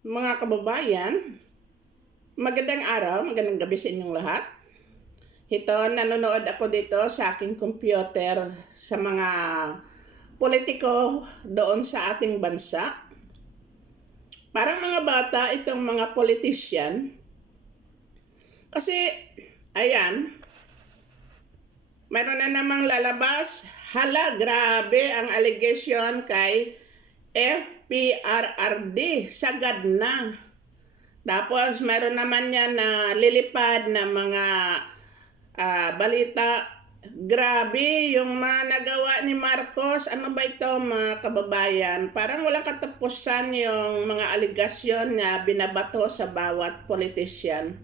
Mga kababayan, magandang araw, magandang gabi sa inyong lahat. Ito, nanonood ako dito sa aking computer sa mga politiko doon sa ating bansa. Parang mga bata itong mga politician. Kasi, ayan, meron na namang lalabas. Hala, grabe ang allegation kay FPRRD. Sagad na. Tapos, meron naman yan na lilipad na mga ah, balita. Grabe, yung mga nagawa ni Marcos, ano ba ito mga kababayan? Parang walang katapusan yung mga aligasyon na binabato sa bawat politician.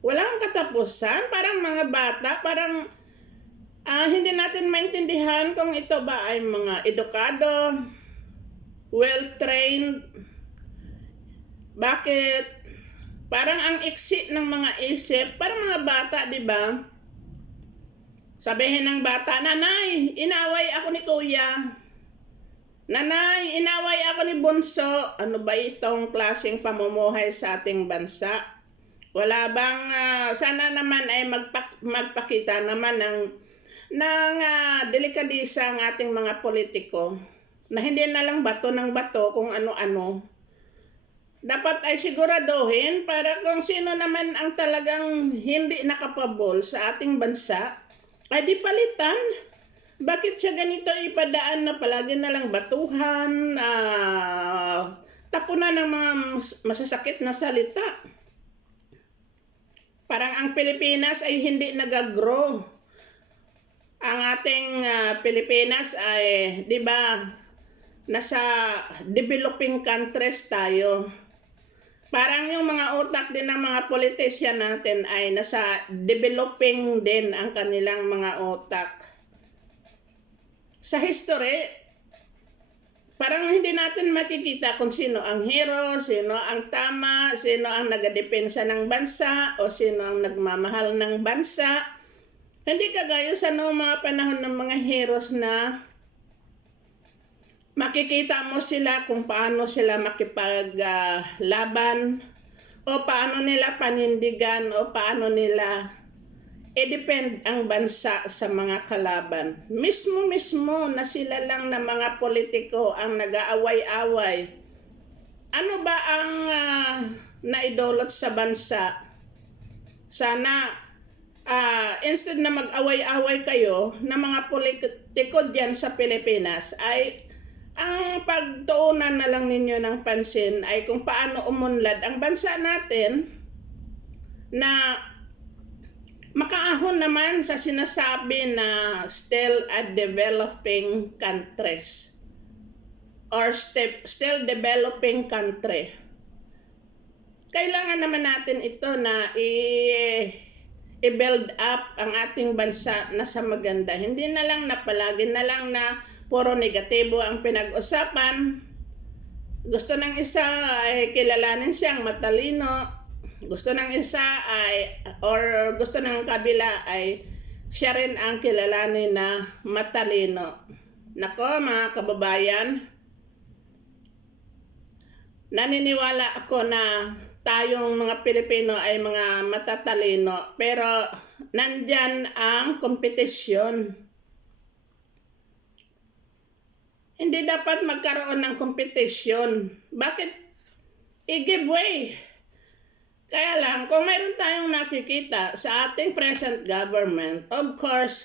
Walang katapusan, parang mga bata, parang ah, hindi natin maintindihan kung ito ba ay mga edukado, well-trained, bakit parang ang iksi ng mga isip, parang mga bata, di ba? Sabihin ng bata, Nanay, inaway ako ni Kuya. Nanay, inaway ako ni Bunso. Ano ba itong klaseng pamumuhay sa ating bansa? Wala bang, ah, sana naman ay magpak- magpakita naman ng, ng ah, delikadisa ang ating mga politiko na hindi na lang bato ng bato kung ano-ano. Dapat ay siguraduhin para kung sino naman ang talagang hindi nakapabol sa ating bansa, ay di palitan. Bakit siya ganito ipadaan na palagi na lang batuhan, ah, tapunan ng mga mas- masasakit na salita? Parang ang Pilipinas ay hindi nag-grow. Ang ating ah, Pilipinas ay, di ba, nasa developing countries tayo. Parang yung mga utak din ng mga politician natin ay nasa developing din ang kanilang mga utak. Sa history, parang hindi natin makikita kung sino ang hero, sino ang tama, sino ang nagadepensa ng bansa, o sino ang nagmamahal ng bansa. Hindi kagaya sa noong mga panahon ng mga heroes na makikita mo sila kung paano sila makipaglaban o paano nila panindigan o paano nila i-depend ang bansa sa mga kalaban. Mismo-mismo na sila lang na mga politiko ang nag-aaway-away. Ano ba ang ah, naidulot sa bansa? Sana ah, instead na mag-away-away kayo na mga politiko dyan sa Pilipinas ay ang pagtuunan na lang ninyo ng pansin ay kung paano umunlad ang bansa natin na makaahon naman sa sinasabi na still at developing countries or step, still developing country. Kailangan naman natin ito na i- i-build up ang ating bansa na sa maganda. Hindi na lang na palagi na lang na puro negatibo ang pinag-usapan. Gusto ng isa ay kilalanin siyang matalino. Gusto ng isa ay, or gusto ng kabila ay siya rin ang kilalanin na matalino. Nako mga kababayan, naniniwala ako na tayong mga Pilipino ay mga matatalino pero nandyan ang kompetisyon. Hindi dapat magkaroon ng kompetisyon. Bakit i-give way? Kaya lang, kung mayroon tayong nakikita sa ating present government, of course,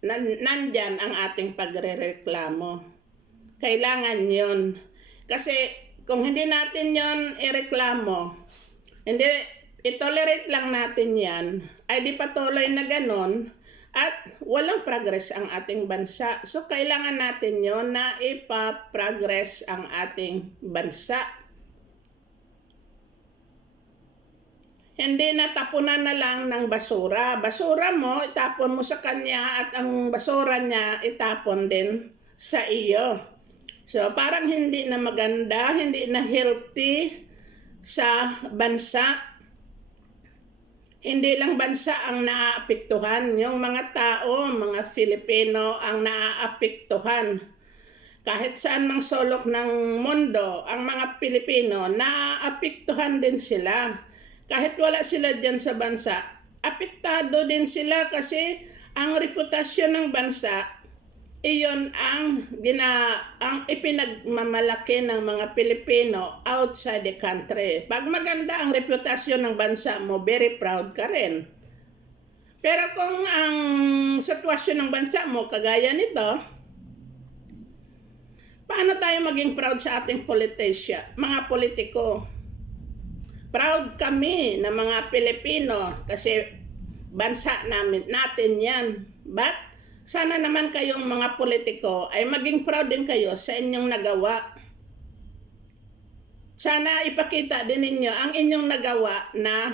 nan- nandyan ang ating pagre-reklamo. Kailangan yun. Kasi kung hindi natin yon ireklamo, hindi, itolerate lang natin yan, ay di patuloy na ganon, at walang progress ang ating bansa. So, kailangan natin yon na ipa-progress ang ating bansa. Hindi na tapunan na lang ng basura. Basura mo, itapon mo sa kanya at ang basura niya itapon din sa iyo. So, parang hindi na maganda, hindi na healthy sa bansa. Hindi lang bansa ang naaapektuhan, yung mga tao, mga Filipino ang naaapektuhan. kahit saan mang sulok ng mundo, ang mga Pilipino, naapektuhan din sila. Kahit wala sila dyan sa bansa, apektado din sila kasi ang reputasyon ng bansa, iyon ang gina ang ipinagmamalaki ng mga Pilipino outside the country. Pag maganda ang reputasyon ng bansa mo, very proud ka rin. Pero kung ang sitwasyon ng bansa mo kagaya nito, paano tayo maging proud sa ating politisya, mga politiko? Proud kami na mga Pilipino kasi bansa namin, natin yan. But sana naman kayong mga politiko ay maging proud din kayo sa inyong nagawa. Sana ipakita din ninyo ang inyong nagawa na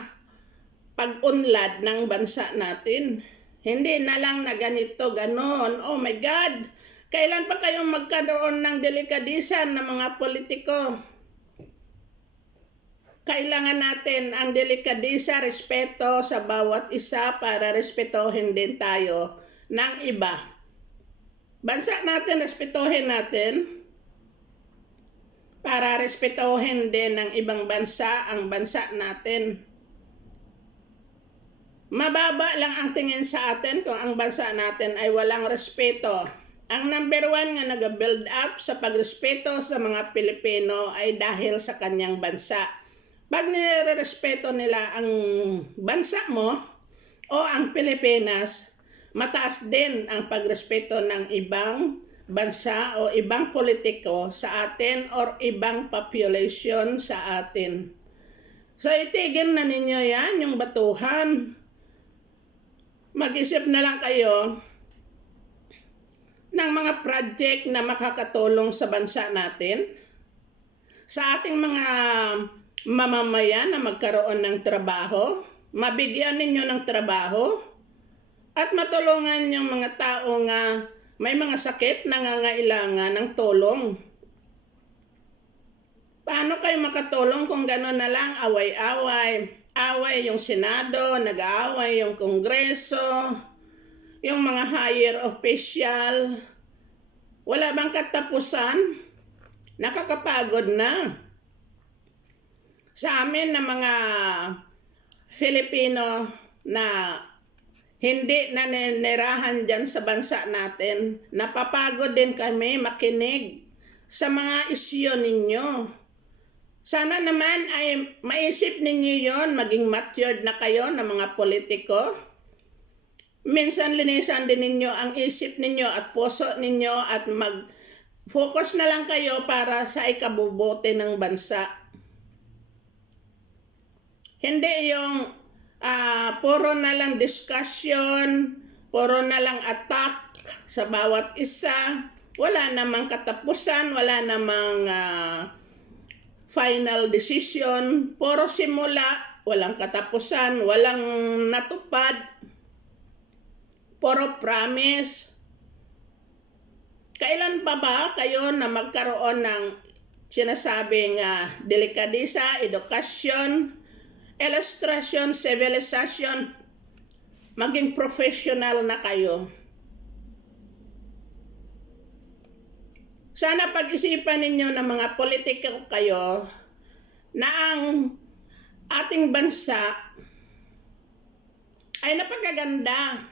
pag-unlad ng bansa natin. Hindi na lang na ganito, ganon. Oh my God! Kailan pa kayong magkaroon ng delikadisan ng mga politiko? Kailangan natin ang delikadisa, respeto sa bawat isa para respetohin din tayo ng iba. Bansa natin, respetohin natin para respetohin din ng ibang bansa ang bansa natin. Mababa lang ang tingin sa atin kung ang bansa natin ay walang respeto. Ang number one nga nag-build up sa pagrespeto sa mga Pilipino ay dahil sa kanyang bansa. Pag nire-respeto nila ang bansa mo o ang Pilipinas, mataas din ang pagrespeto ng ibang bansa o ibang politiko sa atin or ibang population sa atin. So itigil na ninyo yan, yung batuhan. Mag-isip na lang kayo ng mga project na makakatulong sa bansa natin. Sa ating mga mamamayan na magkaroon ng trabaho, mabigyan ninyo ng trabaho, at matulungan yung mga tao nga may mga sakit na nangangailangan ng tulong. Paano kayo makatulong kung gano'n na lang away-away? Away yung Senado, nag-aaway yung Kongreso, yung mga higher official. Wala bang katapusan? Nakakapagod na. Sa amin na mga Filipino na hindi na ninirahan dyan sa bansa natin, napapagod din kami makinig sa mga isyo ninyo. Sana naman ay maisip ninyo yon maging matured na kayo ng mga politiko. Minsan linisan din ninyo ang isip ninyo at puso ninyo at mag-focus na lang kayo para sa ikabubuti ng bansa. Hindi yung uh, puro na lang discussion, puro na lang attack sa bawat isa. Wala namang katapusan, wala namang uh, final decision, puro simula, walang katapusan, walang natupad, puro promise. Kailan pa ba kayo na magkaroon ng sinasabing uh, delikadisa, edukasyon, illustration, civilization, maging professional na kayo. Sana pag-isipan ninyo ng mga politiko kayo na ang ating bansa ay napakaganda.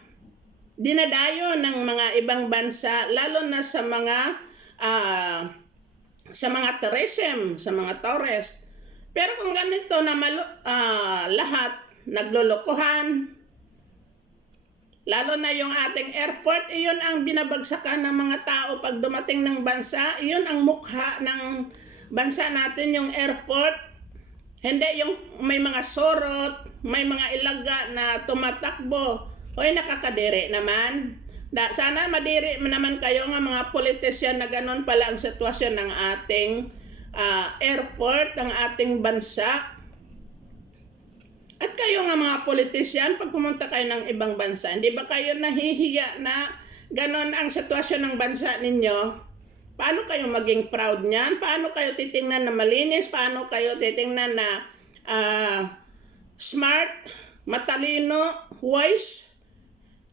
Dinadayo ng mga ibang bansa, lalo na sa mga uh, sa mga tourism, sa mga tourist. Pero kung ganito na malo, uh, lahat naglolokohan, lalo na yung ating airport, iyon ang binabagsakan ng mga tao pag dumating ng bansa, iyon ang mukha ng bansa natin, yung airport. Hindi yung may mga sorot, may mga ilaga na tumatakbo. Hoy, nakakadiri naman. Da, sana madiri naman kayo nga mga politisyan na ganon pala ang sitwasyon ng ating uh, airport ng ating bansa. At kayo nga mga politisyan, pag pumunta kayo ng ibang bansa, hindi ba kayo nahihiya na ganon ang sitwasyon ng bansa ninyo? Paano kayo maging proud niyan? Paano kayo titingnan na malinis? Paano kayo titingnan na uh, smart, matalino, wise?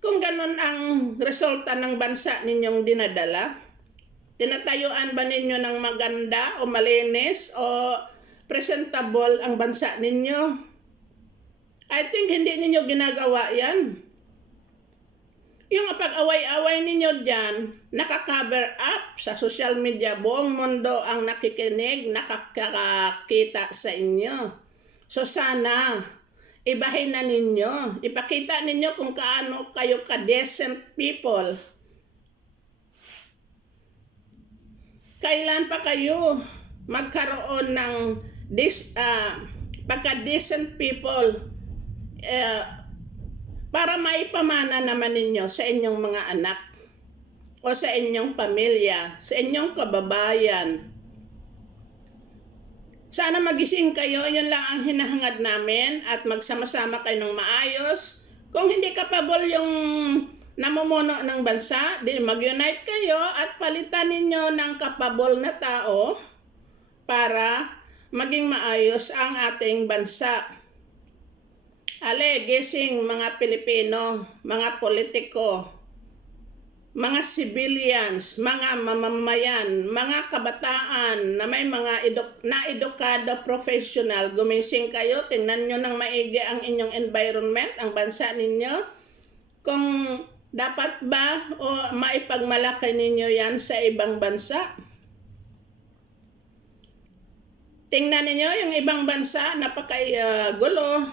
Kung ganon ang resulta ng bansa ninyong dinadala, Tinatayuan ba ninyo ng maganda o malinis o presentable ang bansa ninyo? I think hindi ninyo ginagawa yan. Yung pag-away-away ninyo dyan, nakaka-cover up sa social media. Buong mundo ang nakikinig, nakakakita sa inyo. So sana, ibahin na ninyo. Ipakita ninyo kung kaano kayo ka-decent people. Kailan pa kayo magkaroon ng dis, ah, pagka-decent people eh, para maipamana naman ninyo sa inyong mga anak o sa inyong pamilya, sa inyong kababayan. Sana magising kayo, yun lang ang hinahangad namin at magsama-sama kayo ng maayos. Kung hindi kapabol yung namumuno ng bansa, di mag-unite kayo at palitan ninyo ng kapabol na tao para maging maayos ang ating bansa. Ale, gising mga Pilipino, mga politiko, mga civilians, mga mamamayan, mga kabataan na may mga eduk- na-edukado professional, gumising kayo, tingnan nyo ng maigi ang inyong environment, ang bansa ninyo. Kung dapat ba o maipagmalaki ninyo yan sa ibang bansa? Tingnan ninyo yung ibang bansa, napaka-gulo.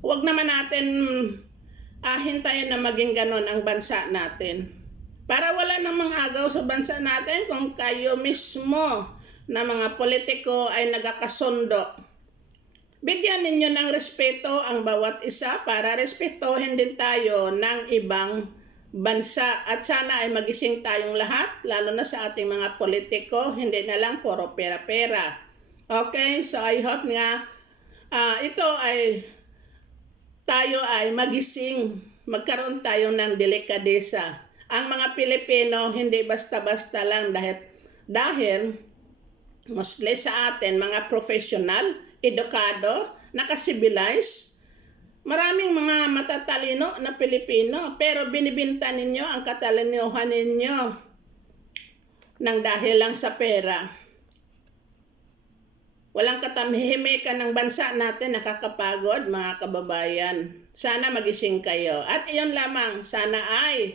Huwag naman natin ah, hintayin na maging ganon ang bansa natin. Para wala namang agaw sa bansa natin kung kayo mismo na mga politiko ay nagkakasundo. Bigyan ninyo ng respeto ang bawat isa para respetuhin din tayo ng ibang bansa at sana ay magising tayong lahat, lalo na sa ating mga politiko, hindi na lang puro pera-pera. Okay, so I hope nga ah, ito ay tayo ay magising, magkaroon tayo ng delikadesa. Ang mga Pilipino hindi basta-basta lang dahil dahil mostly sa atin mga professional, edukado, nakasibilize, maraming mga matatalino na Pilipino pero binibinta ninyo ang katalinohan ninyo ng dahil lang sa pera. Walang katamhimikan ng bansa natin nakakapagod mga kababayan. Sana magising kayo. At iyon lamang, sana ay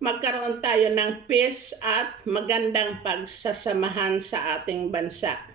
magkaroon tayo ng peace at magandang pagsasamahan sa ating bansa.